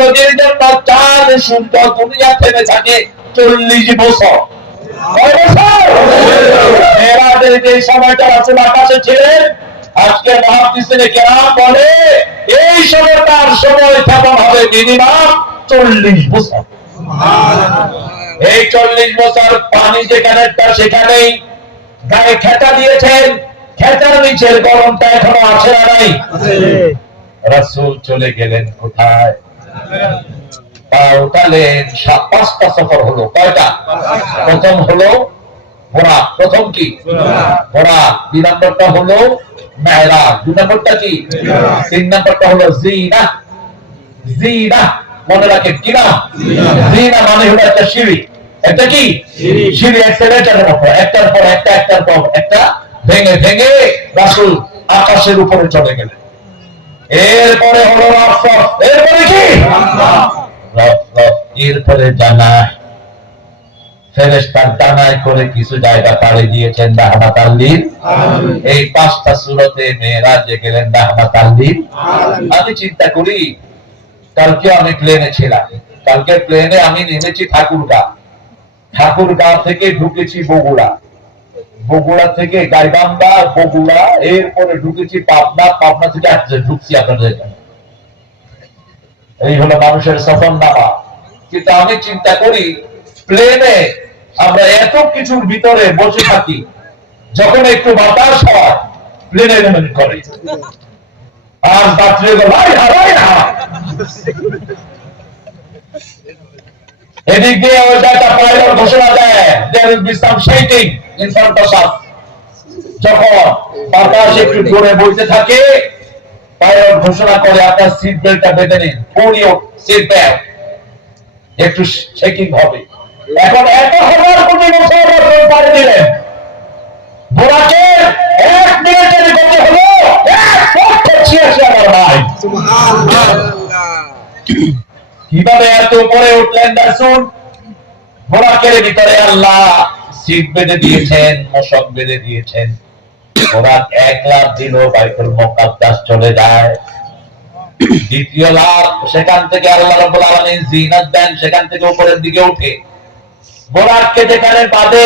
নদীর জন্য চাঁদ সূর্য দুনিয়া থেমে থাকে 40 বছর। কয় বছর? মেরাজের যে সময়টা রাসূল আকাশে ছিলেন, আজকে মুহাদ্দিসিনে কেরাম বলে এই সময়টার সময় কেমন হবে? মিনিমাম 40 বছর। এই 40 বছর পানি যেখানেটা সেখানেই গায়ে খেতা দিয়েছেন, খেতার নিচের গরমটা এখনো আছে না নাই? রাসূল চলে গেলেন কোথায়? উঠালেন। 5টা সফর হলো। কয়টা? প্রথম হলো বুরাক। প্রথম কি? বুরাক। 2 নম্বরটা হলো মেরাজ। 2 নম্বরটা কি? 3 নম্বরটা হলো জিনা। জিনা মনে রাখেন কি নাম? জিনা মানে হলো একটা সিঁড়ি। এটা কি? সিঁড়ি অ্যাক্সেলেটরের মতো, একটার পর একটা, একটার পর একটা ভেঙে ভেঙে রাসূল আকাশের উপরে চলে গেলেন। এরপরে হলো রাফাত। এরপরে কি? এরপরে জান্নাত। ফেরেশতার ডানায় করে কিছু জায়গা পাড়ি দিয়েছেন রাহমাতাল লিল আলামিন। এই 5টা সূরাতে মেরাজে গেলেন রাহমাতাল লিল আলামিন। আমি চিন্তা করি, কালকে আমি প্লেনে ছিলাম। কালকে প্লেনে আমি নেমেছি ঠাকুরগাঁ। ঠাকুরগাঁ থেকে ঢুকেছি বগুড়া। বগুড়া থেকে গাইবান্ধা, বগুড়া, এরপরে ঢুকেছি পাবনা। পাবনা থেকে ঢুকছি আপনাদের এখানে। এই হলো মানুষের সফরনামা। কিন্তু আমি চিন্তা করি, প্লেনে আমরা এত কিছুর ভিতরে বসে থাকি, যখন একটু বাতাস হয় প্লেনে এমন করে। আর যাত্রীরা হারাই না, এদিক দিয়ে ওই একটা পাইলট ঘোষণা দেয় there will be some shaking in front of us। যখন বাতাস একটু জোরে বইতে থাকে, পাইলট ঘোষণা করে আপনার সিট বেল্টটা বেঁধে নিন, পুল ইউর সিট বেল্ট, একটু শেকিং হবে। এখন এত হাজার কোটি বছর পাড়ি দিলেন, বোরাকে 1 মিনিটের গতি হলো 186 আমার ভাই। কিভাবে এত উপরে উঠলেন রাসূল? বোরাকের ভিতরে আল্লাহ সিট বেঁধে দিয়েছেন, মশক বেঁধে দিয়েছেন। বোরাক 1 লাফ দিল, বাইতুল মুকাদ্দাস চলে যায়। দ্বিতীয় লাফ, সেখান থেকে আল্লাহ রাব্বুল আলামিন জিনাত দেন, সেখান থেকে উপরের দিকে ওঠে। বোরাককে যেখানে বাঁধে,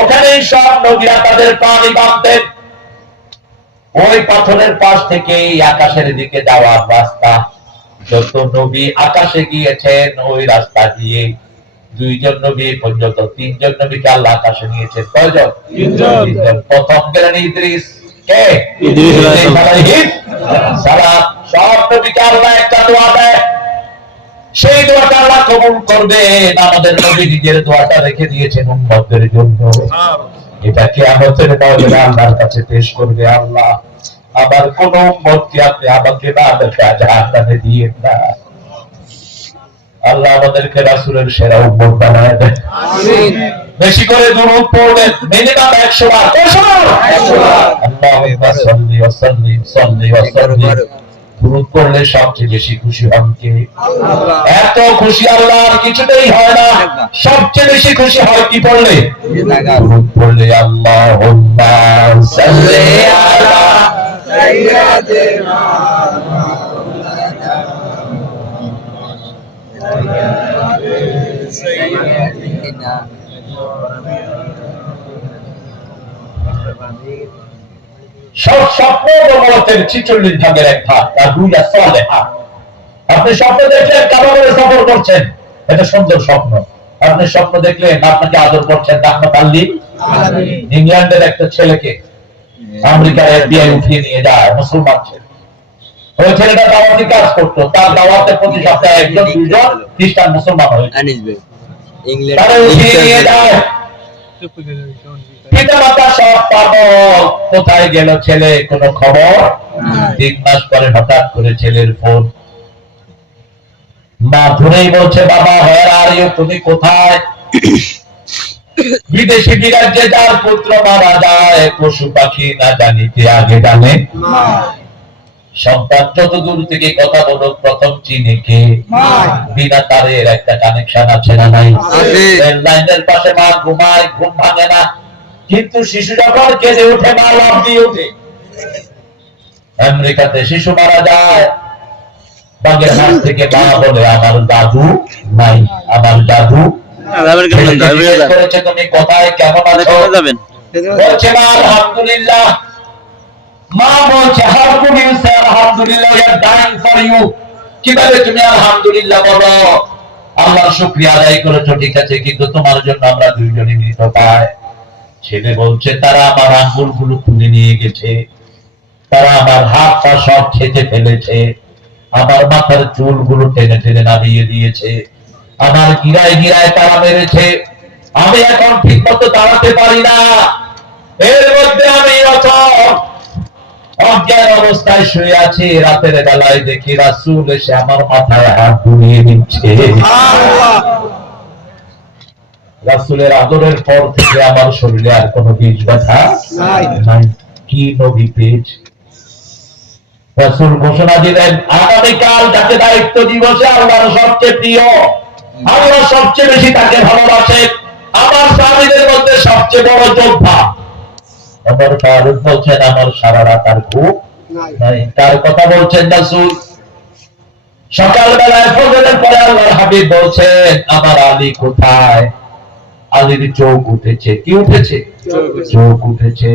ওখানেই সব নবীরা তাদের পানি বাঁধতেন। ওই পাথরের পাশ থেকে আকাশের দিকে যাওয়ার রাস্তা। যত নবী আকাশে গিয়েছেন ওই রাস্তা দিয়ে 2 জন নবী পর্যন্ত 3 জন নবীকে আল্লাহ আকাশে নিয়েছেন। কয়জন? 3 জন। প্রথম গেলেন ইদ্রিস। কে? ইদ্রিস আলাইহিস সালাম। সব নবীকে আল্লাহ একটা দোয়া দেয়, সেই দোয়াটা আল্লাহ কবুল করবেন। আমাদের নবী নিজের দোয়াটা রেখে দিয়েছেন উম্মতের জন্য। এটা কিয়ামতের ময়দানে আল্লাহর কাছে পেশ করবে, আল্লাহ আবার কোন উম্মতকে আপনি আমাকে না দেখে জাহান্নামে দিয়েন না। আল্লাহ আমাদেরকে রাসূলের সেরা উম্মত বানায় দেন। আমিন। বেশি করে দুরূদ পড়বেন, মিনিমাম 100 বার। 100 বার। আল্লাহুম্মা সাল্লি ওয়া সাল্লিম, সাল্লি ওয়া সাল্লিম। দুরূদ পড়লে সবচেয়ে বেশি খুশি হন কে? আল্লাহ। এত খুশি আল্লাহ কিছুতেই হয় না। সবচেয়ে বেশি খুশি হয় কি পড়লে? দুরূদ পড়লে। আল্লাহুম্মা সাল্লি আলা সাইয়্যিদিনা সব স্বপ্ন জগতের 46 ভাগের 1 ভাগ, আর 2টা সালেহা। আপনি স্বপ্ন দেখলেন কাবাগরে সফর করছেন, এটা সুন্দর স্বপ্ন। আপনি স্বপ্ন দেখলেন আপনাকে আদর করছেন রাহমাতাল লিল আলামিন। ইংল্যান্ডের একটা ছেলেকে আমেরিকার FBI উঠিয়ে নিয়ে যায়, মুসলমান ছেলে। ওই ছেলেটা দাওয়াতি কাজ করতো, তার দাওয়াতে প্রতি সপ্তাহে 1-2 জন খ্রিস্টান মুসলমান হয়েছে। তারা উঠিয়ে নিয়ে যায়। পিতামাতা সব পাগল, কোথায় গেল ছেলে কোনো খবর। 3 মাস পরে হঠাৎ করে ছেলের ফোন। মা ধরেই বলছে, বাবা where are you, তুমি কোথায়? বিদেশি বিরাজ্যে যার পুত্র মারা যায়, পশু পাখি না জানিতে আগে জানে মা। সন্তান যত দূর থেকে কথা বলো প্রথম চিনে কে? বিনা তারের একটা কানেকশন আছে না নাই? লাইনের পাশে মা ঘুমায়, ঘুম ভাঙে না, কিন্তু শিশু যখন কেঁদে ওঠে মা লাফ দিয়ে ওঠে। আমেরিকাতে শিশু মারা যায়, বাগের হাত থেকে মা বলে আমার দাদু নাই, আমার দাদু করেছে তুমি কোথায় কেমন আছো, বলছে মা আলহামদুলিল্লাহ। মা বলছে হাউ কুড ইউ সে আলহামদুলিল্লাহ, we are dying for you. কিভাবে তুমি আলহামদুলিল্লাহ বলো? আল্লাহর শুকরিয়া আদায় করেছো ঠিক আছে, কিন্তু তোমার জন্য আমরা দুইজনই মৃত পাই। ছেলে বলছে তারা আমার আঙ্গুলগুলো তুলে নিয়ে গেছে, তারা আমার হাত পা সব ছেঁচে ফেলেছে, আমার মাথার চুলগুলো টেনে টেনে নামিয়ে দিয়েছে, আমার গিরায় গিরায় তারা মেরেছে, আমি এখন ঠিক মতো দাঁড়াতে পারি না। এর মধ্যে আমি অজ্ঞান অবস্থায় শুয়ে আছি। রাতের বেলায় দেখি রাসূল এসে আমার মাথায় হাত বুলিয়ে দিচ্ছে। রাসূলের আদরের পর থেকে আমার শরীরে আর কোনো বীজ ব্যথা নাই। কি নবী পেয়েছে। রাসূল ঘোষণা দিলেন আগামীকাল যাকে দায়িত্ব দিবসে আল্লাহর সবচেয়ে প্রিয়, আল্লাহ সবচেয়ে বেশি তাকে ভালোবাসে, আমার সাহাবীদের মধ্যে সবচেয়ে বড় যোদ্ধা ওমর ফারুক বলছেন আমার সারা রাত আর ঘুম নাই। তার কথা বলছেন রাসূল। সকালবেলায় ফজরের পরে আল্লাহর হাবিব বলছেন আমার আলী কোথায়? আলীর চোখ উঠেছে। কি উঠেছে? চোখ উঠেছে।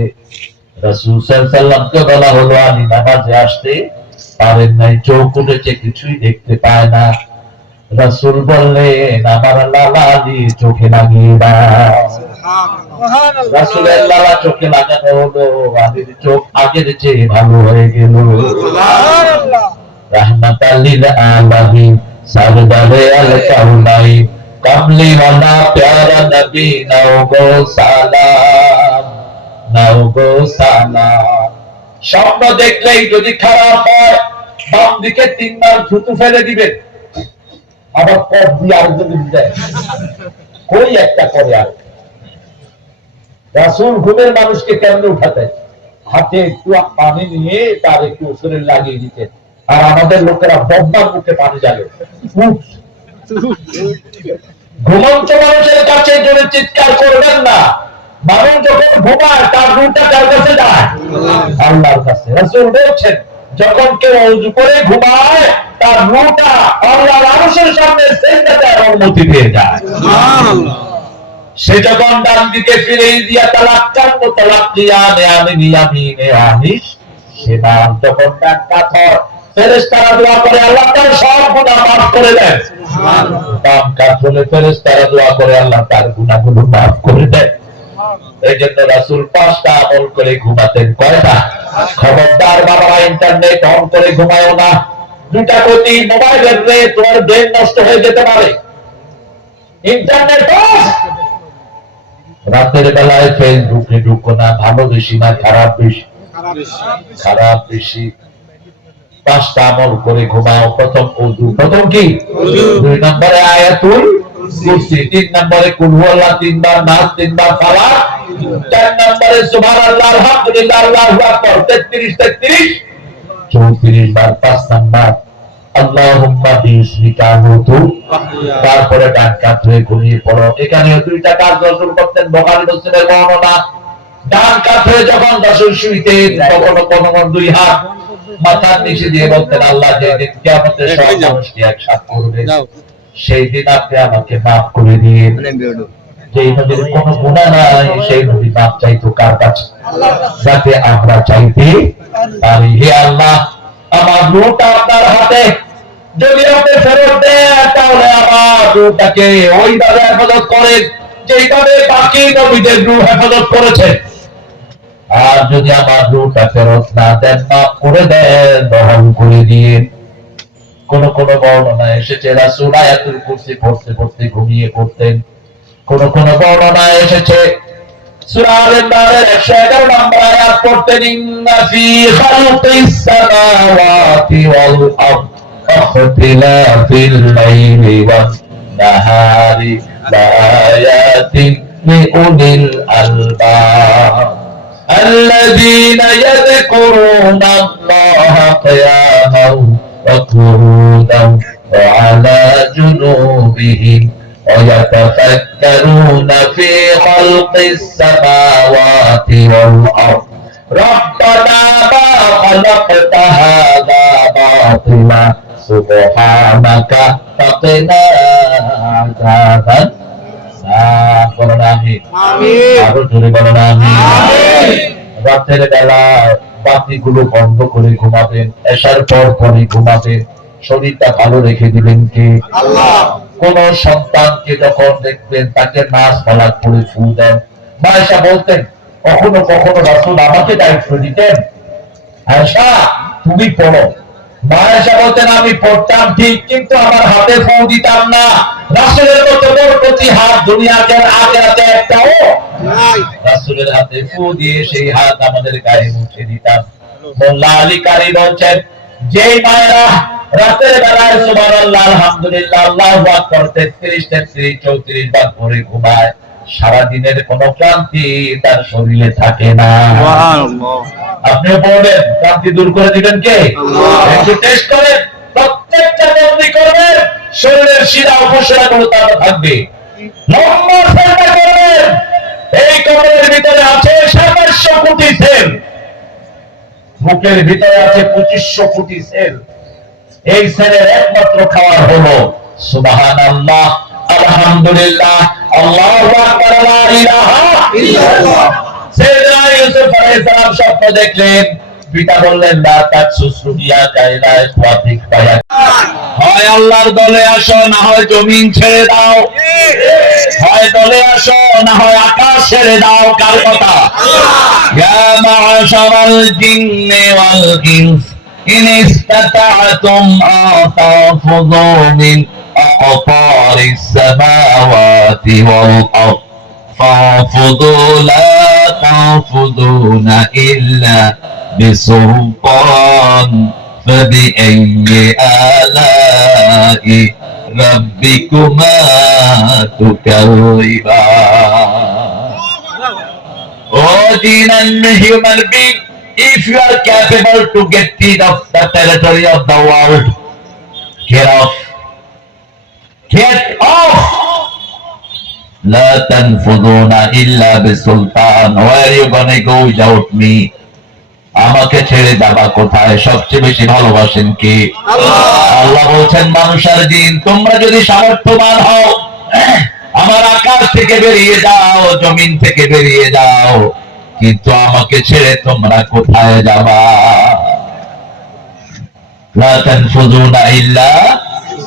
রাসূল সাল্লাল্লাহু আলাইহি ওয়াসাল্লামকে বলা হলো আলী নামাজে আসতে পারেন নাই, চোখ উঠেছে, কিছুই দেখতে পায় না। রাসূল বললেন আমার লালা আলী চোখে লাগিয়ে দাও। রাসূলের লালা চোখে লাগানো হলো, আলীর চোখ আগের চেয়ে ভালো হয়ে গেল। সুবহানাল্লাহ। রাহমাতাল লিল আলামিন সরদারে আল কাউনাইন কামলি ওয়ালা প্যারা নবী নাও গো সালাম, নাও গো সালাম। স্বপ্ন দেখলেই যদি খারাপ হয় বাম দিকে 3 বার থুতু ফেলে দিবেন, আবার পথ দিয়ে আরেকজন দেয়, কই একটা করে আর। রাসূল ঘুমের মানুষকে কেমনে উঠাতেন? হাতে একটু পানি নিয়ে তার একটু শরীর লাগিয়ে দিতেন, আর আমাদের লোকেরা বদনার মুখে পানি জ্বালে। ঘুমন্ত মানুষের কাছে জোরে চিৎকার করবেন না। মানুষ যখন ঘুমায় তার রূহটা কার কাছে যায়? আল্লাহর কাছে। রাসূল বলছেন যখন কেউ ওযু করে ঘুমায় তার রূহটা আল্লাহর আরশের সামনে সিজদাতে অনুমতি পেয়ে যায়। সুবহানাল্লাহ। সে যখন ডান দিকে ফিরে দিয়া তালাক্কান মুতালাক্কিয়ান আমিনি আমিনে আনিস, সে নাম যখন ডান কাত ফেরেশতারা দোয়া করে আল্লাহ তার সব গুনাহ maaf করে দেন। সুবহানাল্লাহ। বাম কাত হলে ফেরেশতারা দোয়া করে আল্লাহ তার গুনাহগুলো maaf করে দেন। এইজন্য রাসূল 5টা আমল করে ঘুমাতেন। কয়টা? খবরদার বাবারা ইন্টারনেট অন করে ঘুমায়ো না। দুটা গতি মোবাইলের রে তোমার ব্রেন নষ্ট হয়ে যেতে পারে। Internet of. রাতের বেলায় ফেসবুকে ঢুকো না। ভালো বেশি না খারাপ বেশি? খারাপ বেশি। 5টা আমল করে ঘুমাও। প্রথম ওযু। প্রথম কি? 2 নম্বরে আয়াতুল কুরসি, 3 নম্বরে কুল হুয়াল্লাহ 3 বার, নাস 3 বার, ফালাক 4 নম্বরে সুবহানাল্লাহ আলহামদুলিল্লাহ আল্লাহু আকবার 33 34 বার, 5 নাম্বার আল্লাহুম্মা বিসমিকা আউযু। তারপরে ডান কাত হয়ে ঘুমিয়ে পড়ো। এখানে 2টা কাজ রাসূল করতেন, বুখারী মুসলিমের বর্ণনা। ডান কাত হয়ে যখন রাসূল শুইতেন তখন 2 হাত মাথার নিচে দিয়ে বলতেন আল্লাহ যেদিন কিয়ামতের সব মানুষকে একসাথে করবে সেই দিন আপনি আমাকে maaf করে দিন। যেই নবীর কোনো গুনাহ নাই সেই নবী maaf চাইতো কার কাছে? আল্লাহর কাছে। যাতে আমরা চাইতে পারি হে আল্লাহ আমার রূহটা আপনার হাতে, যদি আপনি ফেরত দেন তাহলে আমার রূহটাকে ওইভাবে হেফাজত করেন যেইভাবে বাকি নবীদের রূহ হেফাজত করেছেন। আর যদি আমার রূহটা ফেরত না দেন maaf করে দেন, রহম করে দিন। কোন কোন বর্ণনা এসেছে রাসূল আয়াতুল কুরসি পড়তে পড়তে ঘুমিয়ে পড়তেন। কোন কোন বর্ণনা এসেছে সূরা আল-ইমরানের 111 নম্বর আয়াত পড়তেন ইন্না ফি খালকিস সামাওয়াতি ওয়াল আরদ ইখতিলাফিল লাইলি ওয়ান নাহারি লাআয়াতিন লিউলিল আলবাব আল্লাযীনা ইয়াযকুরুনাল্লাহা কিয়ামান وقعودا وعلى جنوبهم ويتفكرون في خلق السماوات والأرض ربنا ما خلقت هذا باطلا সুবহানাকা ফাকিনা আযাবান নার। বলেন আমিন। আরো জোরে বলেন আমিন। রাতের বেলা বাতিগুলো বন্ধ করে ঘুমাবেন, এশার পর পরই ঘুমাবেন, শরীরটা ভালো রেখে দিবেন কে? আল্লাহ। কোন সন্তানকে যখন দেখবেন তাকে নাচ ফলাক করে ফু দেন, মায়েশা বলতেন কখনো কখনো রাসূল আমাকে দায়িত্ব দিতেন, আয়েশা তুমি পড়ো। মায়েশা বলতেন আমি পড়তাম ঠিক, কিন্তু আমার হাতে ফু দিতাম না। রাসূলের মতো বরকতি হাত দুনিয়াতে আখিরাতে একটাও নাই। রাসূলের হাতে ফু দিয়ে সেই হাত আমাদের গায়ে মুছে দিতাম। মোল্লা আলী কারি বলছেন, যেই মায়েরা রাতের বেলায় সুবহানাল্লাহ আলহামদুলিল্লাহ আল্লাহু আকবার 33 33 34 বার করে ঘুমায়, সারা দিনের কোন ক্লান্তি তার শরীরে থাকে না। সুবহানাল্লাহ। আপনিও পড়বেন, ক্লান্তি দূর করে দিবেন কে? আল্লাহ। একটু টেস্ট করেন, প্রত্যেকটা বন্দী করবেন, শরীরের শিরা উপশিরা গুলো তার থাকবে, লম্বা সেলটা করবেন। এই কবরের ভিতরে আছে 2700 কোটি সেল, বুকের ভিতরে আছে 2500 কোটি সেল। এই সেলের একমাত্র খাবার হলো সুবহানাল্লাহ, আলহামদুলিল্লাহ, আল্লাহু আকবার, লা ইলাহা ইল্লাল্লাহ। সাইয়েদনা ইউসুফ আলাইহিস সালাম স্বপ্ন দেখলেন, পিতা বললেন লা তাকসুসুবিয়া কাইলা ফাতিক পায়া, হয় আল্লাহর দলে আসো না হয় জমিন ছেড়ে দাও, হয় দলে আসো না হয় আকাশ ছেড়ে দাও। কার কথা? ইয়া মা'শারাল জিন্নি ওয়াল ইনস ইন ইসতাতা'তুম আতাফুযু মিন আqতারিস সামাওয়াতি ওয়াল আরদ ফাফুযু লা তাফুযুনা ইল্লা বিসুলতান ফাবিআইয়ি আলা'i rabbikuma tukadziban. Oh, jinn and human being, if you are capable to get rid of the territory of the world, get off. Get off. La tanfuduna illa bisultan. Where are you gonna go without me? আমাকে ছেড়ে যাবা কোথায়? সবচেয়ে বেশি ভালোবাসেন কে? আল্লাহ। আল্লাহ বলছেন মানুষের জিন, তোমরা যদি সামর্থ্যবান হও আমার আকাশ থেকে বেরিয়ে যাও, জমিন থেকে বেরিয়ে যাও, কিন্তু আমাকে ছেড়ে তোমরা কোথায় যাবা? লা তানফুযুনা ইল্লা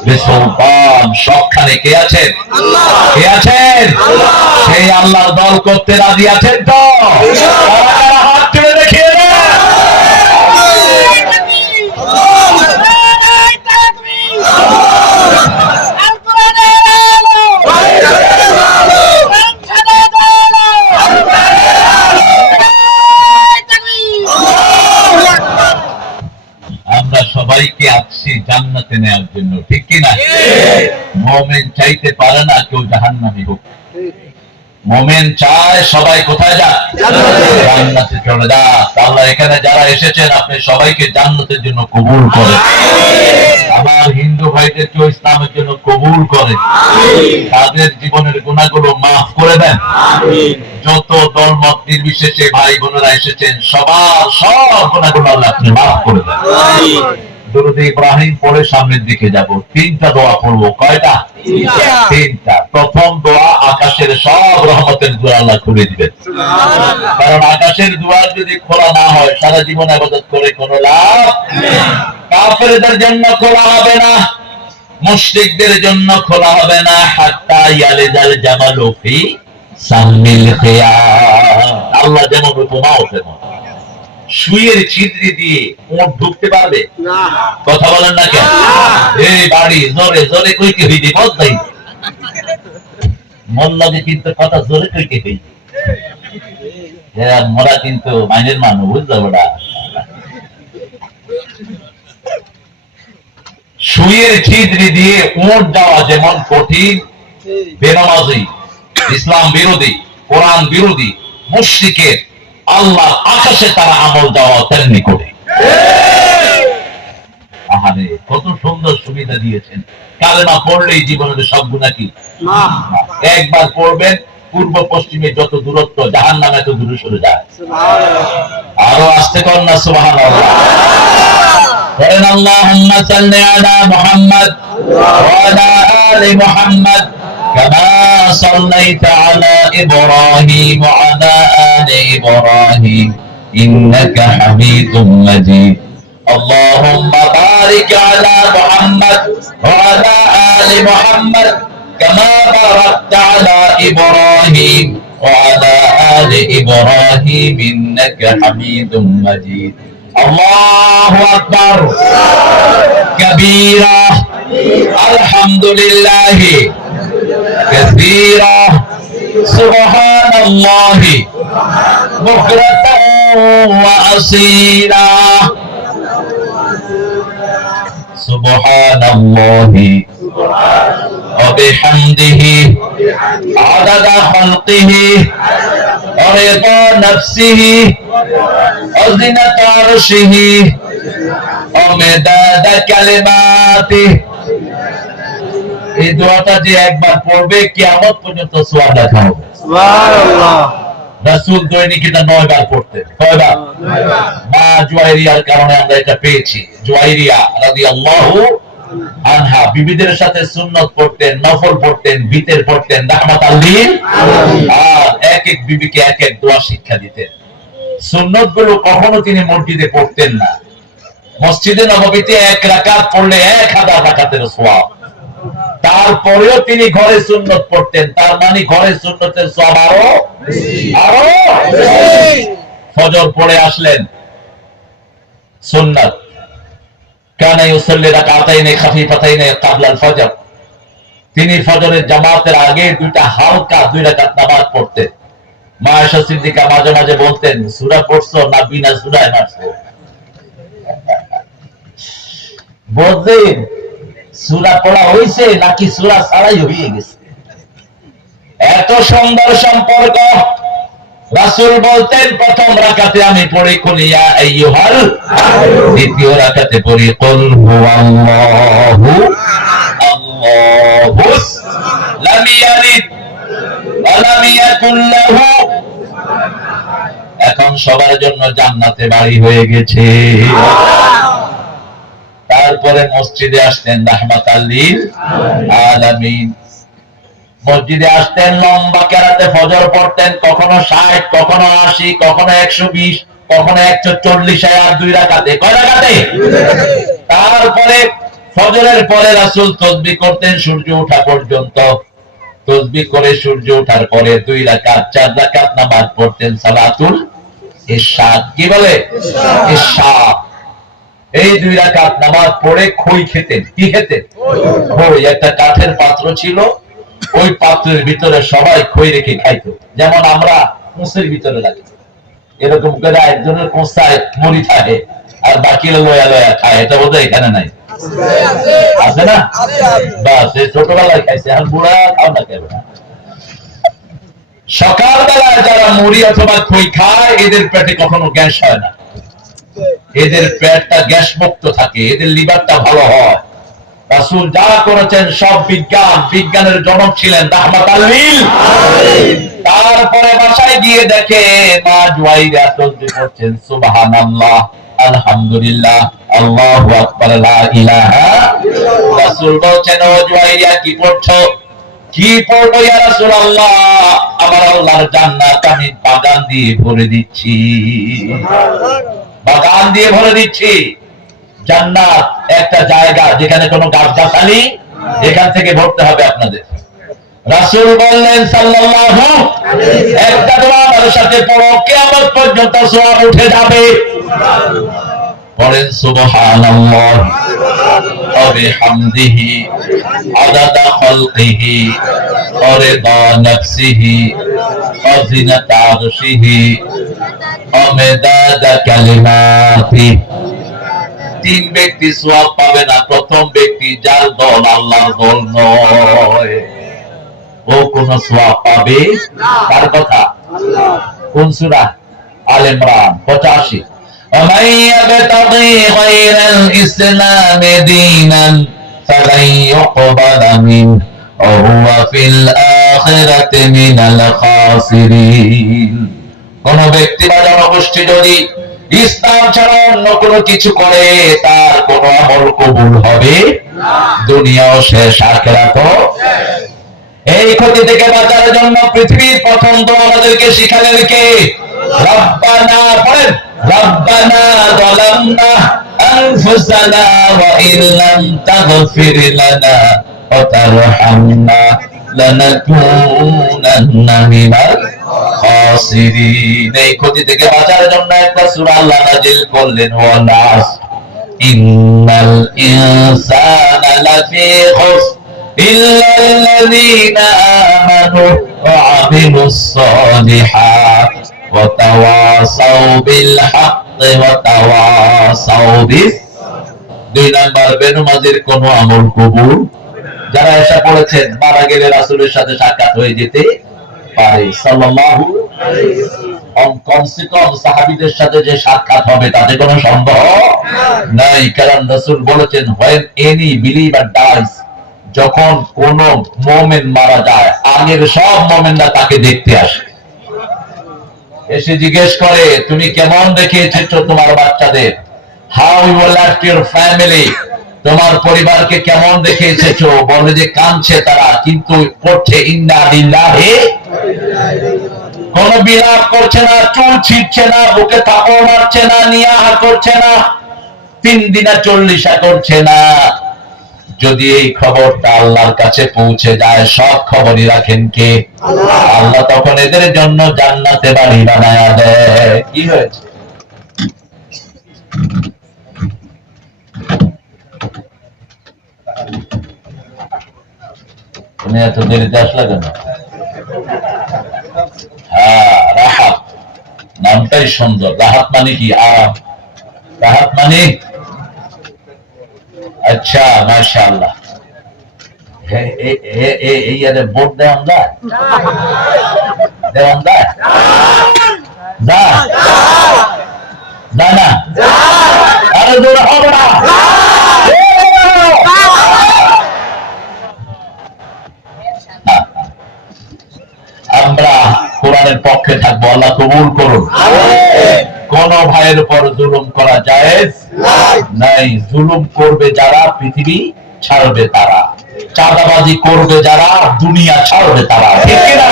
বিসুলতান। সবখানে কে আছেন? আল্লাহ। কে আছেন? আল্লাহ। সেই আল্লাহর দল করতে রাজি আছেন তো? কারা কারা হাত তুলে দেখিয়ে দেন। আমরা সবাইকে আসছি জান্নাতে নেওয়ার জন্য, ঠিক কিনা? মুমিন চাইতে পারে না কেউ জাহান্নামী হোক। মুমিন চায় সবাই কোথায় যাক? জান্নাতে চলে যাক। আল্লাহ এখানে যারা এসেছেন আপনি সবাইকে জান্নাতের জন্য কবুল করেন। আমার হিন্দু ভাইদেরকেও ইসলামের জন্য কবুল করেন, তাদের জীবনের গুনাহগুলো মাফ করে দেন। যত দলমত নির্বিশেষে ভাই বোনেরা এসেছেন সবার সব গুনাহগুলো আল্লাহ আপনি মাফ করে দেন। দুরূদ ইব্রাহিম পড়ে সামনের দিকে যাব। তিনটা দোয়া পড়বো। কয়টা? তিনটা। প্রথম দোয়া, আকাশের সব রহমতের দুয়ার আল্লাহ খুলে দিবেন। কারণ আকাশের দুয়ার যদি খোলা না হয় সারা জীবন ইবাদত করে কোনো লাভ নেই। কাফেরদের জন্য খোলা হবে না, মুশরিকদের জন্য খোলা হবে না, হাত্তা ইয়ালিজাল জামালু ফি সামিল খিয়াম। আল্লাহ যেমন উপমাও তেমন। সুইয়ের ছিদ্রি দিয়ে উট ঢুকতে পারবে না? কথা বলেন না কেন? এই বাড়ি জোরে জোরে কইতে হইতে বলতাই মন লাগে, কিন্তু কথা জোরে কইতে হইতে মোরা কিন্তু মাইনের মানুষ, বুঝলো ওটা। সুইয়ের ছিদ্রি দিয়ে উট যাওয়া যেমন কঠিন, বেনামাজি, ইসলাম বিরোধী, কোরআন বিরোধী, মুশরিকের আল্লাহ আকাশে তারা আমল দেওয়া তেমনি করে। আহারে কত সুন্দর সুবিধা দিয়েছেন। কালেমা পড়লেই জীবনের সব গুনাহ কি একবার পড়বেন, পূর্ব পশ্চিমে যত দূরত্ব জাহান্নাম এত দূরে সরে যায়। আরো আসতে কর না সুবহানাল্লাহ। قرن اللهم صل على محمد وعلى آل محمد كما صليت على إبراهيم وعلى آل إبراهيم إنك حميد مجيد اللهم بارك على محمد وعلى آل محمد كما باركت على إبراهيم وعلى آل إبراهيم إنك حميد مجيد الله أكبر كبيرا الحمد لله كثيرا سبحان الله بكرة وأصيلا سبحان الله وبحمده عدد خلقه ورضا نفسه وزنة عرشه ومداد كلماته এই দোয়াটা যে একবার পড়বে কিয়ামত পর্যন্ত সওয়াব লেখা হবে সুবহানাল্লাহ রাসূল দৈনিক এটা 9 বার পড়তেন কয়বার 9 বার মা জুয়াইরিয়ার কারণে আমরা এটা পেয়েছি জুয়াইরিয়া রাদিয়াল্লাহু আনহা বিবিদের সাথে সুন্নাত পড়তেন নফল পড়তেন বিতের পড়তেন রাহমাতাল লিল আলামিন আর এক এক বিবিকে এক এক দোয়া শিক্ষা দিতেন সুন্নাত গুলো কখনো তিনি মসজিদে পড়তেন না মসজিদে নববীতে এক রাকাত পড়লে 1000 রাকাতের সওয়াব তারপরেও তিনি ঘরে সুন্নাত পড়তেন তার মানে ঘরে সুন্নাতের সওয়াব আরো বেশি ফজর পড়ে আসলেন সুন্নাত কানা ইউসাল্লি রাকাতাইন খাফিফাতাইন ক্বাবলা আল ফজর তিনি ফজরের জামাতের আগে দুইটা হালকা 2 রাকাত নামাজ পড়তেন মা আয়েশা সিদ্দিকা মাঝে মাঝে বলতেন সূরা পড়ছো না বিনা সূরায় মারছো বুঝলেন সূরা পড়া হইছে নাকি সূরা ছাড়াই হয়ে গেছে এত সুন্দর সম্পর্ক রাসূল বলতেন প্রথম রাকাতে আমি পড়ি কুল ইয়া আইয়ুহাল দ্বিতীয় রাকাতে পড়ি কুল হুয়াল্লাহু আল্লাহুস লাম ইয়ালিদ ওয়া লাম ইয়াকুল লাহু এখন সবার জন্য জান্নাতে বাড়ি হয়ে গেছে তারপরে মসজিদে আসতেন রাহমাতাল লিল আলামিন মসজিদে আসতেন লম্বা কেরাতে ফজর পড়তেন কখনো 60 কখনো 80 কখনো 120 কখনো 140 আয়াত 2 রাকাতে কয় রাকাতে তারপরে ফজরের পরে রাসূল তাসবিহ করতেন সূর্য ওঠা পর্যন্ত তাসবিহ করে সূর্য ওঠার পরে 2 রাকাত 4 রাকাত নামাজ পড়তেন সালাতুল ইশা কি বলে ইশা এই 2 রাকাত নামাজ পড়ে খই খেতেন কি খেতেন খই একটা কাঠের পাত্র ছিল ওই পাত্রের ভিতরে সবাই খই রেখে খাইতো যেমন আমরা কোষের ভিতরে রাখি এরকম করে একজনের কোষায় মুড়ি থাকে আর বাকি লয়া লয়া খায় এটা বোধহয় এখানে নাই আছে না বাস এই ছোটবেলায় খাইছে আর বুড়া খাও না কেন সকালবেলায় যারা মুড়ি অথবা খই খায় এদের পেটে কখনো গ্যাস হয় না এদের পেটটা গ্যাস মুক্ত থাকে এদের লিভারটা ভালো হয় রাসূল যা করেছেন সব বিজ্ঞানের জনক ছিলেন রাহমাতাল লিল আলামিন তারপরে বাসায় গিয়ে দেখে মা জুয়াইরিয়া তাসবিহ করছেন সুবহানাল্লাহ আলহামদুলিল্লাহ আল্লাহু আকবার লা ইলাহা ইল্লাল্লাহ রাসূল বলছেন ও জুয়াইরিয়া কি পড়ছো কি পড়বো ইয়া রাসূলুল্লাহ আমার আল্লাহর জান্নাত আমি বাগান দিয়ে ভরে দিচ্ছি বাগান দিয়ে ভরে দিচ্ছি জান্নাত একটা জায়গা যেখানে কোনো গাছগাছালি এখান থেকে ভরতে হবে আপনাদের রাসূল বললেন সাল্লাল্লাহু আলাইহি একটা দোয়া আমার সাথে পড়ো কিয়ামত পর্যন্ত সওয়াব উঠে যাবে পড়েন সুবহানাল্লাহ ওয়া বিহামদিহি আদাদা খালকিহি ওয়া রিদা নাফসিহি ওয়া জিনাতা আরশিহি ওয়া মিদাদা কালিমাতিহি তিন ব্যক্তি সওয়াব পাবে না প্রথম ব্যক্তি যার দল আল্লাহর দল নয় ও কোন সওয়াব পাবে না কার কথা আল্লাহ কোন সূরা আল ইমরান 85 ومن يبتغي غير الإسلام دينا فلن يقبل منه وهو في الآخرة من الخاسرين কোন ব্যক্তি বা জনগোষ্ঠী যদি ইসলাম ছাড়া অন্য কোনো কিছু করে তার কোনো আমল কবুল হবে না, দুনিয়াও শেষ আখিরাতও শেষ। এই ক্ষতি থেকে বাঁচার জন্য পৃথিবীর প্রথম দোয়া আমাদেরকে শিখালেন কে? রব্বানা, বলেন রব্বানা যালামনা আনফুসানা ওয়া ইল্লাম তাগফির লানা ওয়া তারহামনা লানাকুনান্না মিনাল খাসিরিন। এই ক্ষতি থেকে বাঁচার জন্য একটা সূরা আল্লাহ নাযিল করলেন, ওয়াল আসর ইন্নাল ইনসানা লাফি খুসর إلا الذين آمنوا وعملوا الصالحات وتواصوا بالحق وتواصوا দুই নাম্বার, বেনমাজির কোন আমল কবুল। যারা এসে পড়েছেন মারা গেলে রাসূলের সাথে সাক্ষাৎ হয়ে যেতে পারে সাল্লাল্লাহু আলাইহি ওয়াসাল্লাম। কমসে কম সাহাবীদের সাথে যে সাক্ষাৎ হবে তাতে কোনো সন্দেহ নাই, কারণ রাসূল বলেছেন when any believer dies, যখন কোন মুমিন মারা যায় আগের সব মুমিনরা তাকে দেখতে আসে, এসে জিজ্ঞেস করে তুমি কেমন দেখে এসেছো তোমার বাচ্চাদের, how you left your family, তোমার পরিবারকে কেমন দেখে এসেছো। বলে যে কাঁদছে তারা, কিন্তু পড়ছে ইন্না লিল্লাহি, কোন বিলাপ করছে না, চুল ছিটছে না, বুকে থাপড় মারছে না, নিয়াহা করছে না, 3 দিনা 40 করছে না। যদি এই খবরটা আল্লাহর কাছে পৌঁছে যায়, সব খবরই রাখেন কে? আল্লাহ। তখন এদের জন্য জান্নাতে বাড়ি বানায়া দেয়। কি হয়েছে? তুমি এত দেরিতে আসলে কেন? হ্যাঁ, রাহাত নামটাই সুন্দর। রাহাত মানে কি? আরাম। রাহাত মানে আচ্ছা, মাশাআল্লাহ। এই ভোট দেওয়ান যায়? দেওয়ান যায়? না না, আরে দূর হবে না। আমরা কোরআনের পক্ষে থাকবো, আল্লাহ কবুল করুন। কোন ভাইয়ের উপর জুলুম করা জায়েজ নাই। জুলুম করবে যারা পৃথিবী ছাড়বে তারা, চাঁদাবাজি করবে যারা দুনিয়া ছাড়বে তারা, ঠিক না?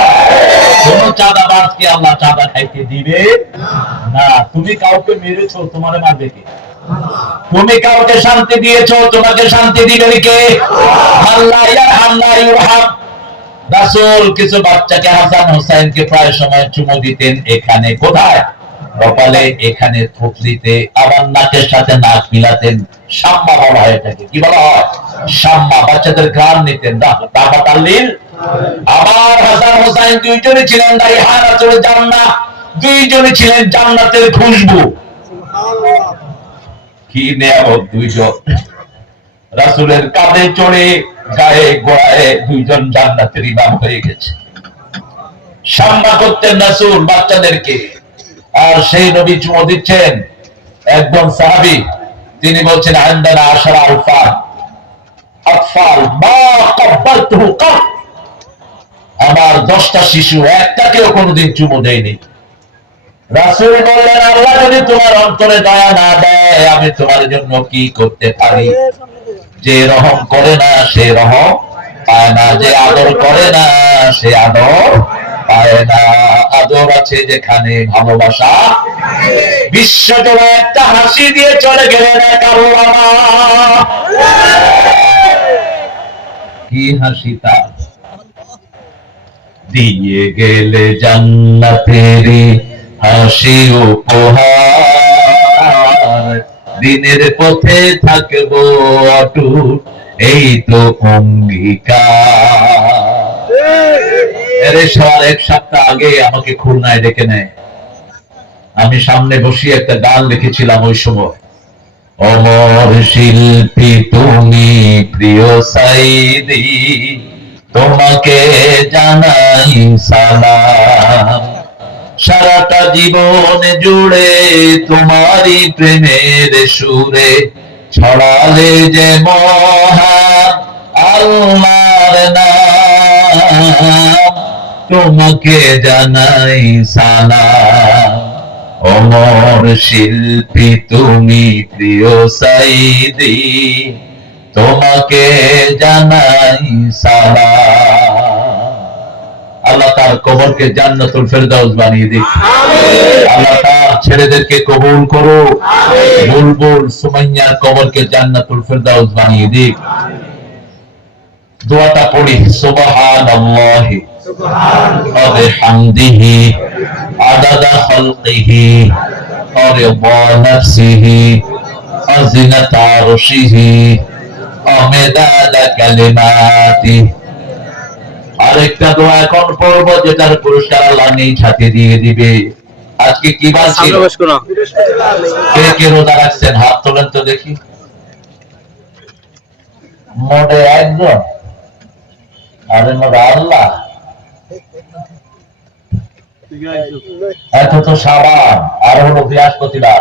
কোন চাঁদাবাজকে আল্লাহ চাঁদা খাইতে দিবে না। তুমি কাউকে মেরেছো, তোমারে মারবে কে? তুমি কাউকে শান্তি দিয়েছো, তোমাকে শান্তি দিবে কে? আল্লাহ ইয়ারহাম লা ইউরহাম। রাসূল কিছু বাচ্চাকে, হাসান হোসেনকে প্রায় সময় চুমু দিতেন। এখানে কোথায়? কপালে, এখানে থুতনিতে, আবার নাকের সাথে নাক মিলাতেন। শাম্মা বলা হয় এটাকে। কি বলা হয়? শাম্মা। বাচ্চাদের ঘ্রাণ নিতেন। আবার হাসান হোসেন দুইজনই ছিলেন রাইহানাতুল জান্নাহ, দুইজনই ছিলেন জান্নাতের খুশবু। কি নিয়ামত দুইজন! রাসূলের কাঁধে চড়ে গায়ে গোড়ায় দুইজন জান্নাতের ইমাম হয়ে গেছে। শাম্মা করতেন রাসূল বাচ্চাদেরকে, আর সেই নবী চুমো দিচ্ছেন। একজন সাহাবী, তিনি বলছেন আনদানা আশরা আলফান আতফাল মা ক্বাবালতুহু কাত, আমার 10টা শিশু একটাকেও কোনোদিন চুমো দেয়নি। রাসূল বললেন আল্লাহ যদি তোমার অন্তরে দয়া না দেয়, আমি তোমার জন্য কি করতে পারি? যে রহম করে না সে রহম পায় না, যে আদর করে না সে আদর পায় না। আদর আছে যেখানে, ভালোবাসা। বিশ্বজোড়া একটা হাসি দিয়ে চলে গেলেন এক আল্লামা। কি হাসি তার! দিয়ে গেলে জান্নাতেরি হাসি উপহার, দিনের পথে থাকবো অটুট, এই তো অঙ্গীকার। এর এক সপ্তাহ আগে আমাকে খুলনায় ডেকে নেয়। আমি সামনে বসিয়ে একটা গান লিখেছিলাম ওই সময়। অমর শিল্পী তুমি প্রিয় সাইদি, তোমাকে জানাই সালাম। সারাটা জীবন জুড়ে তোমারই প্রেমের সুরে ছড়ালে যে মহান আল্লাহর নাম, তোমাকে জানাই সালাম। অমর শিল্পী তুমি প্রিয় সাইদি, তোমাকে জানাই সালাম। আল্লাহ তার কবরকে জান্নাতুল ফেরদাউস বানিয়ে দিক। আল্লাহ তার ছেলেদেরকে কবুল করো। বুলবুল সুমাইয়ার কবরকে জান্নাতুল ফেরদাউস বানিয়ে দিক। দোয়াটা পড়ি, সুবহানাল্লাহি ওয়া বিহামদিহি আদাদা খালকিহি ওয়া রিদা নাফসিহি ওয়া জিনাতা আরশিহি ওয়া মিদাদা কালিমাতিহি। আরেকটা দোয়া এখন পড়বো, যেটার পুরস্কার আল্লাহ নিজ হাতে দিয়ে দিবে। আজকে কি বার ছিল? কে কে রোজা রাখছেন হাত তোলেন তো দেখি। মোটে একজন। আরে মোটে আল্লাহ, এত তো সাবান। আর হলো বৃহস্পতিবার।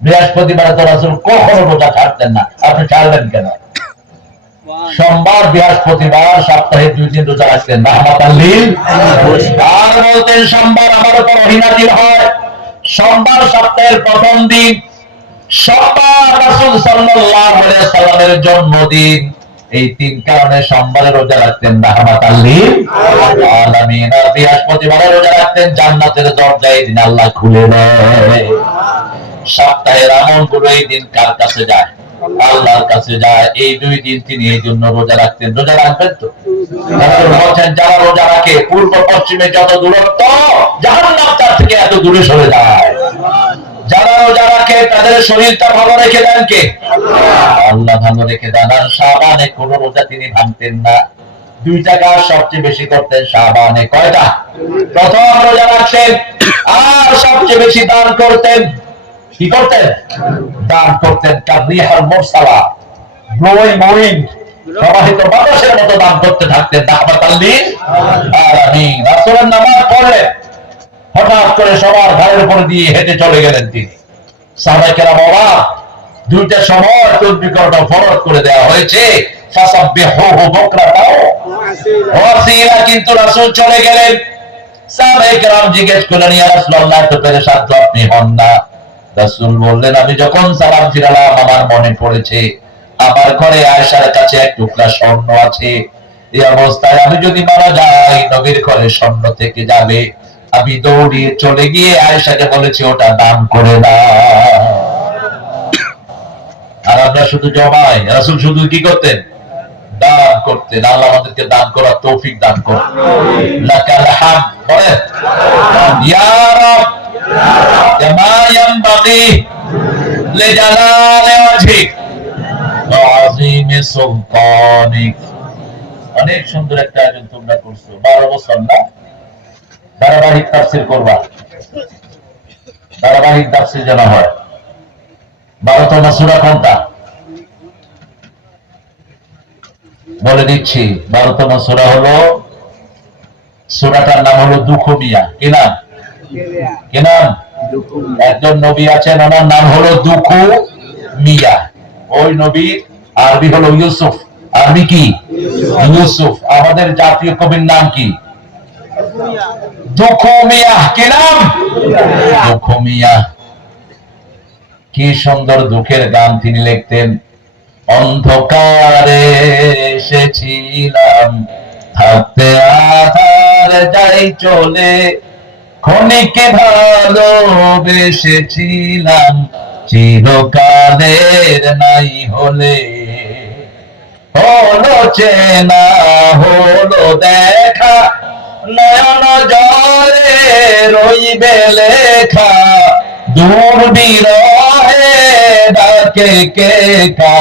বৃহস্পতিবার তো রাসূল কখনো রোজা ছাড়তেন না, আপনি ছাড়লেন কেন? সোমবার বৃহস্পতিবার সপ্তাহে 2 দিন রোজা রাখতেন রাহমাতাল লিল। আর বলতেন সোমবার আমার উপর ওহী নাযিল হয়, সোমবার সপ্তাহের প্রথম দিন, সোমবার রাসূল সাল্লাল্লাহু আলাইহি সাল্লামের জন্মদিন। এই 3 কারণে সোমবারে রোজা রাখতেন রাহমাতাল লিল আলামিন। আর বৃহস্পতিবারে রোজা রাখতেন জান্নাতের দরজা এই দিন আল্লাহ খুলে দেয়। সপ্তাহের আমলগুলো এই দিন কার কাছে যায়? আল্লাহর কাছে যায়। এই 2 দিন তিনি এই জন্য রোজা রাখতেন। রোজা রাখবেন তো? যারা রোজা রাখে পূর্ব পশ্চিমে যত দূরত্ব, জাহান্নাম তার থেকে এত দূরে সরে যায়। যারা রোজা রাখে তাদের শরীরটা ভালো রেখে দেন কে? আল্লাহ ভালো রেখে দেন। আর শাবানে কোনো রোজা তিনি ভাঙতেন না। 2টা কাজ সবচেয়ে বেশি করতেন শাবানে। কয়টা? প্রথম রোজা রাখতেন, আর সবচেয়ে বেশি দান করতেন। কি করতেন? দান করতেন। কারিহাল মুরসালা, ব্লোয়িং উইন্ড, প্রবাহিত বাতাসের মতো দান করতে থাকতেন রাহমাতাল লিল আলামিন। রাসূলের নামাজ পড়লেন, হঠাৎ করে সবার ঘরের উপর দিয়ে হেঁটে চলে গেলেন তিনি। সাহাবায়ে কেরাম অবাক। 2টা সময় তাসবিহ করাটা ফরজ করে দেওয়া হয়েছে, ফাসাব্বিহুহু বুকরাতাও ওয়া আসীলা, কিন্তু রাসূল চলে গেলেন। সাহাবায়ে কেরাম জিজ্ঞেস করলেন, ইয়া রাসূলুল্লাহ, এত পেরেশান তো আপনি হন না? রাসূল বললেন, আমি যখন সালাম ফিরালাম আমার মনে পড়েছে আমার ঘরে আয়েশার কাছে 1 টুকরা স্বর্ণ আছে। এই অবস্থায় আমি যদি মারা যাই নবীর ঘরে স্বর্ণ থেকে যাবে। আমি দৌড়িয়ে চলে গিয়ে আয়েশাকে বলেছি ওটা দান করে দাও। আর আমরা শুধু জমাই, রাসূল শুধু কি করতেন? দান করতেন। আল্লাহ আমাদেরকে দান করার তৌফিক দান করুন। লাকাল হামদ। বলেন ইয়া রাব কামা ইয়ানবাগি লিজালালি ওয়াজহিক ওয়া আযীমি সুলতানিক। অনেক সুন্দর একটা আয়োজন তোমরা করছো। 12 বছর না? ধারাবাহিক তাফসীর করবা। ধারাবাহিক তাফসীর যেন হয়। 12তম সূরা কোনটা? বলে দিচ্ছি। 12তম সূরা হলো, সূরাটার নাম হলো দুঃখ মিয়া। কি নাম? কি নাম? একজন নবী আছেন, ওনার নাম হলো দুঃখ মিয়া। ওই নবী আরবি হলো ইউসুফ। আরবি কি? ইউসুফ। আমাদের জাতীয় কবির নাম কি? দুঃখ মিয়া। কি নাম? দুঃখ মিয়া। কি সুন্দর দুঃখের গান তিনি লিখতেন। অন্ধকারে এসেছিলাম, থাকতে আধার যাই চলে, ক্ষণিকে ভালোবেসেছিলাম, চিরকালের নাই হলে। হলো চেনা হলো দেখা, নয়ন জলে রইবে লেখা, দূর বিরহে ডাকে কে কা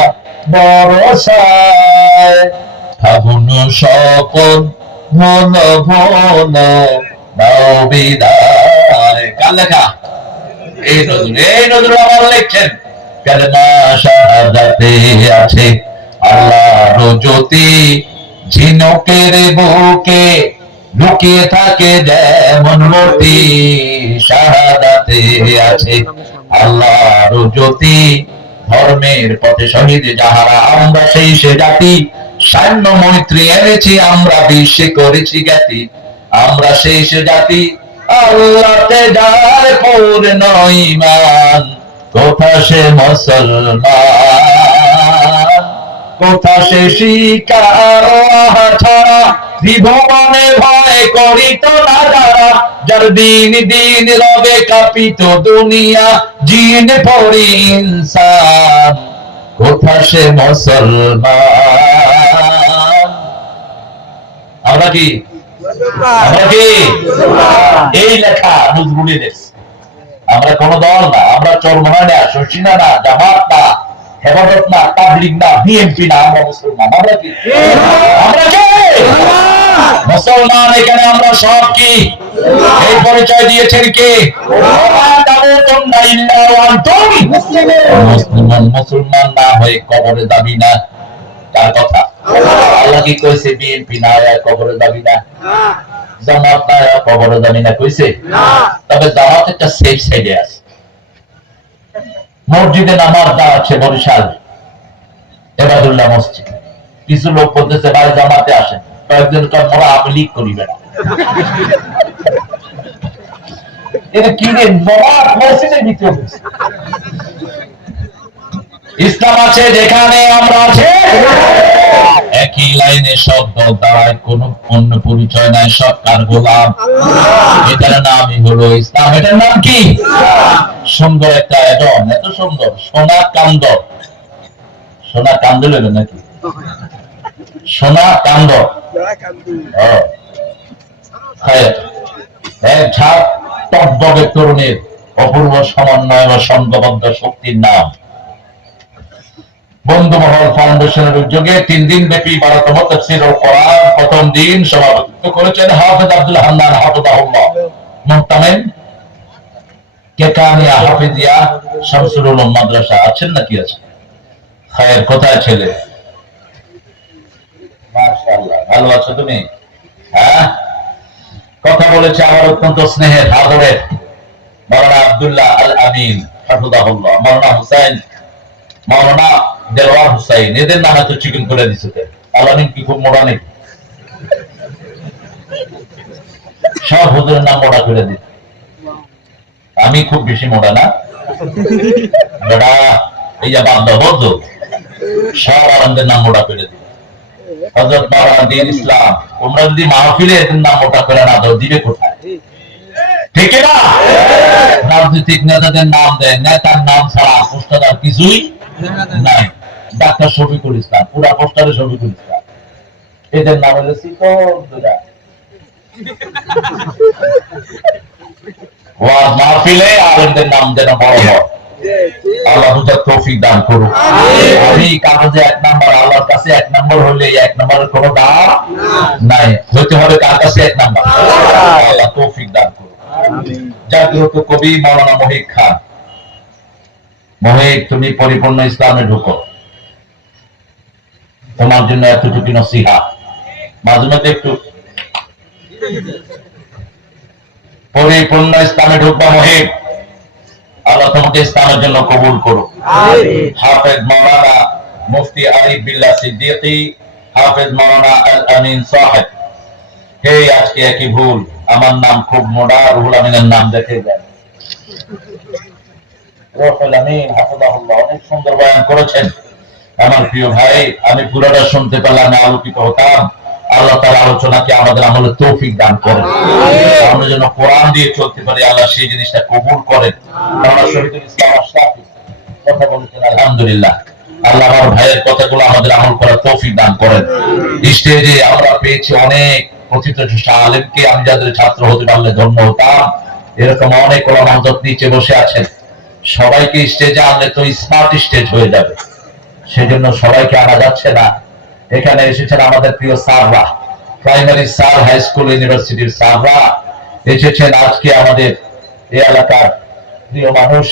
বরসায়, ফাগুন স্বপন ঘন ঘন দাও বিদায়। কার লেখা? এই নজরুল আমার লিখছেন। কালেমা শাহাদাতে আছে আল্লাহর জ্যোতি, ঝিনুকের বুকে লুকিয়ে থাকে যেমন মতি। শাহাদাতে আছে আল্লাহর জ্যোতি, ধর্মের পথে শহীদ যাহারা আমরা সেই সে জাতি। সান্য মৈত্রী এনেছি আমরা বিশ্বে করেছি জ্ঞাতি, আমরা সেই সে জাতি। আল্লাহতে যার পূর্ণ ঈমান, কোথা সে মুসলমান, কোথা সে শিকার ছাড়া, ত্রিভুবনে ভয় করিত না যারা, যার দিন দিন রবে কাঁপিত দুনিয়া, জিন পড়ি ইনসান, কোথা সে মুসলমান। আমরা কি এই লেখা নজরুলের। আমরা কোন দল না, আমরা চরমনা না, শর্ষিনা না, জামাত না, হেফাজত না, তাবলীগ না, বিএনপি না, আমরা মুসলমান। আমরা কি? আমরা কি মুসলমান? এখানে আমরা সব কি এই পরিচয় দিয়েছেন কি? মুসলমান না হয়ে কবরে যাবি না। কার কথা? আল্লাহ কি কইছে বিএনপি না কবরে যাবি না, জামাত না কবরে যাবি না কইছে? তবে জামাত একটা সেফ সাইডে আছে। মসজিদে নামাজ যা আছে বরিশাল এবাদুল্লাহ মসজিদ, কিছু লোক বলতেছে ভাই জামাতে আসেন, কয়েকজন মোরা আপনি লিক করিবে না। এটা কি রে? মসজিদের ভিতরে ইসলাম আছে যেখানে আমরা আছে, একই লাইনে সব দল দাঁড়ায়, কোন অন্য পরিচয় নাই, সব কার গোলাম। এটার নামই হলো ইসলাম। এটার নাম কি? সুন্দর একটা অ্যাডন, এত সুন্দর, সোনা কান্দ। সোনা কান্দ লেবে নাকি? সোনা কান্দ ঝাড় টকবগে তরুণের অপূর্ব সমন্বয় ও সংঘবদ্ধ শক্তির নাম। বন্ধুমহল ফাউন্ডেশনের উদ্যোগে 3 দিন ব্যাপী 12তম তাফসীরুল কোরআন প্রথম দিন সভাপতিত্ব করেছেন হাফেজ আব্দুল হান্নান হাফিজাহুল্লাহ, মুহতামিম কেকানিয়া হাফিজিয়া শামসুল উলুম মাদ্রাসা। আছেন নাকি? আছে। খায়ের কোথায় ছেলে? মাশাআল্লাহ, ভালো আছো তুমি? হ্যাঁ, কথা বলেছে আমার অত্যন্ত স্নেহের আদরের মাওলানা আব্দুল্লাহ আল আমিন হাফিজাহুল্লাহ, মাওলানা হুসাইন, মাওলানা দেওয়ার হুসাইন। এদের নামে তো চিকেন করে দিচ্ছে। আলামিন কি খুব মোড়া নেই? সব হুজুরের নাম মোড়া করে দিচ্ছে। আমি খুব বেশি মোড়া না বেড়া, এই যে বাদ বদ্ধ সব আলমদের নাম মোড়া করে দিচ্ছে। হযরত মাওলানা দ্বীন ইসলাম, তোমরা যদি মাহফিলে এদের নাম মোটা করে না দাও, দিবে কোথায়? ঠিক না? রাজনৈতিক নেতাদের নাম দেয়, নেতার নাম ছাড়া পোস্টার আর কিছুই নাই। ডাক্তার শফিকুল ইসলাম, পুরা পোস্টারে শফিকুল ইসলাম। এদের নাম হলো মাহফিলে আলেমদের নাম যেন বড় হয়। আল্লাহ বুঝার তৌফিক দান করুন। আমি কাগজে 1 নাম্বার, আল্লাহর কাছে 1 নাম্বার হলে 1 নাম্বারের কোনো দাম নাই। হইতে হবে কার কাছে? 1 নাম্বার। আল্লাহ তৌফিক দান করুন। জাগ্রত কবি মাওলানা মহিক খান। মহিক, তুমি পরিপূর্ণ ইসলামে ঢুকো, তোমার জন্য এতটুকু নসিহত, মাঝে মাঝে একটু পরিপূর্ণ ইসলামে ঢুকবা মহিক। আল্লাহ তোমাকে ইসলামের জন্য কবুল করুক। হাফেজ মাওলানা মুফতি আরিফ বিল্লাহ সিদ্দিকী, হাফেজ মাওলানা আল আমিন সাহেব। হে, আজকে একই ভুল, আমার নাম খুব মোড়া, রুহুল আমিনের নাম দেখে যান। রুহুল আমিন হাফিজাহুল্লাহ অনেক সুন্দর বয়ান করেছেন আমার প্রিয় ভাই। আমি পুরোটা শুনতে পারলাম, আলোকিত হতাম। আল্লাহ তার আলোচনাকে আমাদের আমলে তৌফিক দান করেন, আমরা যেন কোরআন দিয়ে চলতে পারি, আল্লাহ সেই জিনিসটা কবুল করেন। শহীদুল ইসলাম আশরাফি কথা বলেছেন, আলহামদুলিল্লাহ। আল্লাহ আমার ভাইয়ের কথাগুলো আমাদের আমল করার তৌফিক দান করেন। স্টেজে আমরা পেয়েছি অনেক প্রতিষ্ঠিত আলেমকে, আমি যাদের ছাত্র হতে পারলে ধন্য হতাম। এরকম অনেক ওলামা হযরত নিচে বসে আছেন। সবাইকে স্টেজে আনলে তো স্মার্ট স্টেজ হয়ে যাবে, সেজন্য সবাইকে আনা যাচ্ছে না। এখানে এসেছেন আমাদের প্রিয় স্যাররা, প্রাইমারি স্যার, হাই স্কুল, ইউনিভার্সিটির স্যাররা এসেছেন। আজকে আমাদের এই এলাকার প্রিয় মানুষ,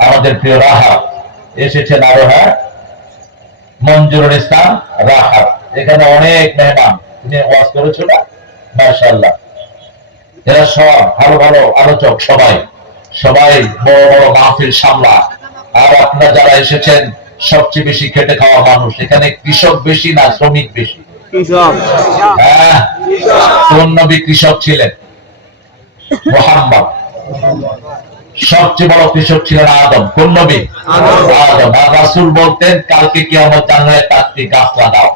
আমাদের প্রিয় রাহাত এসেছেন আরো। হ্যাঁ, মঞ্জুরুল ইসলাম রাহাত। এখানে অনেক মেহমান, তুমি ওয়াজ করেছো না? মাশাআল্লাহ। এরা সব ভালো ভালো আলোচক, সবাই সবাই বড় বড় মাহফিল সামলা। আর আপনারা যারা এসেছেন সবচেয়ে বেশি খেটে খাওয়া মানুষ। এখানে কৃষক বেশি না শ্রমিক বেশি? হ্যাঁ, কোন নবী কৃষক ছিলেন? মুহাম্মদ। সবচেয়ে বড় কৃষক ছিলেন আদম। কোন নবী? আদম। আর রাসূল বলতেন কালকে কিয়ামত জানায় 4টি গাছ লাগাও,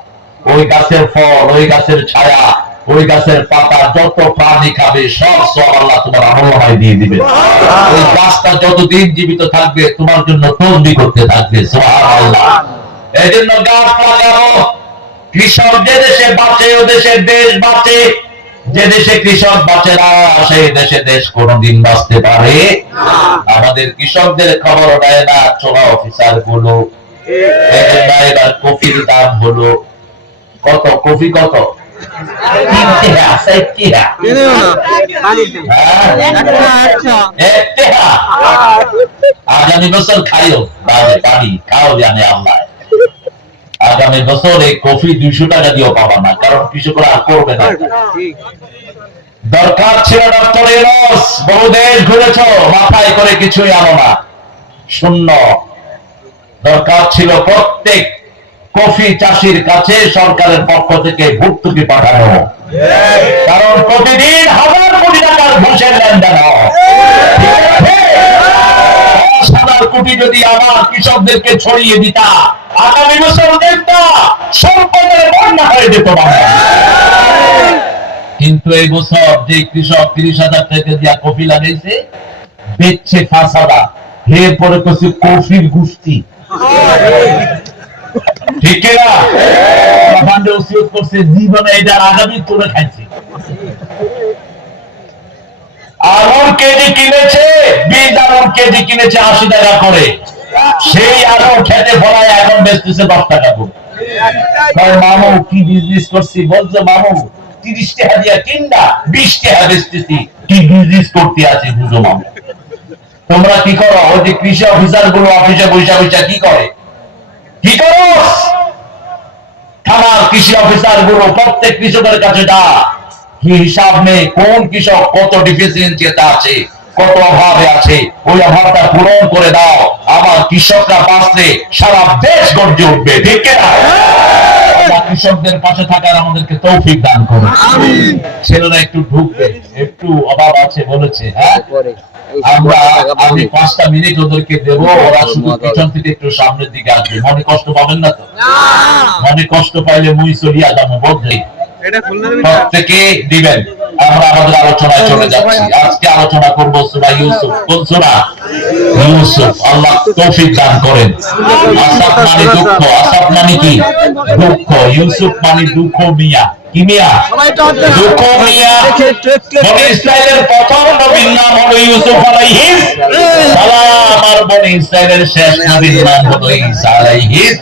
ওই গাছের ফল, ওই গাছের ছায়া, ওই গাছের পাতা যত প্রাণী খাবে সব সব আল্লাহ তোমার আমলনামায় দিয়ে দিবেন। ওই গাছটা যতদিন জীবিত থাকবে তোমার জন্য তসবিহ করতে থাকবে। সুবহানাল্লাহ। এই জন্য গাছ লাগানো। কৃষক যে দেশে বাঁচে ও দেশের দেশ বাঁচে, যে দেশে কৃষক বাঁচে না সেই দেশে দেশ কোনদিন বাঁচতে পারে আমাদের কৃষকদের খবর দেয় না চোরা অফিসার গুলো। এবার কফির দাম হলো কত? কফি কত? আগামী বছর খাইও পানি খাও জানে আল্লাহ। আগামী বছর এই কফি 200 টাকা দিয়েও পাবা না, কারণ কৃষকরা করবে না। দরকার ছিল ডক্টর ইউনূস, বহু দেশ ঘুরেছ, মাথায় করে কিছুই আনো না, শূন্য। দরকার ছিল প্রত্যেক কফি চাষির কাছে সরকারের পক্ষ থেকে ভর্তুকি পাঠানো, কারণ প্রতিদিন হাজার কোটি টাকার ঘুষের লেনদেন হয়। হাজার কোটি যদি আমার কৃষকদেরকে ছড়িয়ে দিতা, আগামী বছর দেশটা সম্পদের বন্যা হয়ে যেত। কিন্তু এই বছর যে কৃষক 30,000 টাকা দিয়া কফি লাগাইছে বেচছে 5,000, এরপরে কিছু কফির গুষ্টি, ঠিক না? বান্ডে ওসিয়ত করছে জীবনে এটা আগামী তোরে খাইছে। আলুর কেজি কিনেছে, বীজ আলুর কেজি কিনেছে 80 টাকা করে, সেই আলু খেতে ফলায় এখন বেচতেছে 10 টাকা করে। মামু কি বিজনেস করছি? বলছো মামু 30 টাকা দিয়া কিনা 20 টাকা বেচতেছি, কি বিজনেস করতে আছে বুঝো মামু। তোমরা কি করো? ওই যে কৃষি অফিসার গুলো অফিসে বৈশা বৈশা কি করে? কি করো? থানার কৃষি অফিসার গুলো প্রত্যেক কৃষকের কাছে যা, কি হিসাব নেই কোন কৃষক কত ডিফিসিয়েন্সিতে আছে, কত অভাবে আছে, ওই অভাবটা পূরণ করে দাও। আমার কৃষকরা বাঁচলে সারা দেশ গর্জে উঠবে, ঠিক না? কৃষকদের পাশে থাকার আমাদেরকে তৌফিক দান করুন। ছেলেরা একটু ঢুকবে, একটু অভাব আছে বলেছে। হ্যাঁ, আমি 5টা মিনিট ওদেরকে দেবো, ওরা শুধু পিছন থেকে একটু সামনের দিকে আসবে। মনে কষ্ট পাবেন না তো? মনে কষ্ট পাইলে মুই চলিয়া যাবো, বলছেই প্রত্যেকে দিবেন। আমরা আমাদের আলোচনায় চলে যাচ্ছি। আজকে আলোচনা করবো সূরা ইউসুফ। কোন সূরা? ইউসুফ। আল্লাহ তৌফিক দান করেন। আসাফ মানে দুঃখ, আসাফ মানে কি? দুঃখ। ইউসুফ মানে দুঃখ মিয়া। কি মিয়া? দুঃখ মিয়া। বনি ইসরাইলের প্রথম নবীর নাম হলো ইউসুফ আলাইহিস সালাম, আর বনি ইসরাইলের শেষ নবীর নাম হলো ঈসা আলাইহিস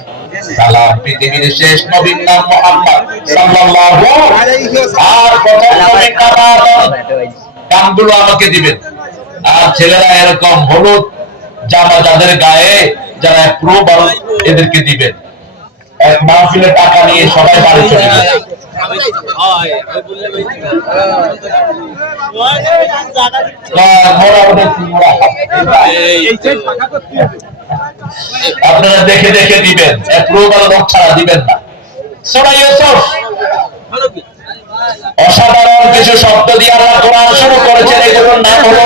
সালাম। পৃথিবীর শেষ নবীর নাম মুহাম্মদ সাল্লাল্লাহু আলাইহি ওয়াসাল্লাম, আর প্রথম নবীর নাম আদম। কামগুলো আমাকে দিবেন। আর ছেলেরা এরকম হলুদ জামা যাদের গায়ে, যারা অ্যাপ্রুভাল, এদেরকে দিবেন। এক মাহফিলে টাকা নিয়ে সবাই বাড়ি চলে যাবে। আপনারা দেখে দেখে দিবেন, অ্যাপ্রুভাল লোক ছাড়া দিবেন না। সূরা ইউসুফ অসাধারণ কিছু শব্দ দিয়ে আল্লাহ কোরআন শুরু করেছেন, এগুলোর নাম হলো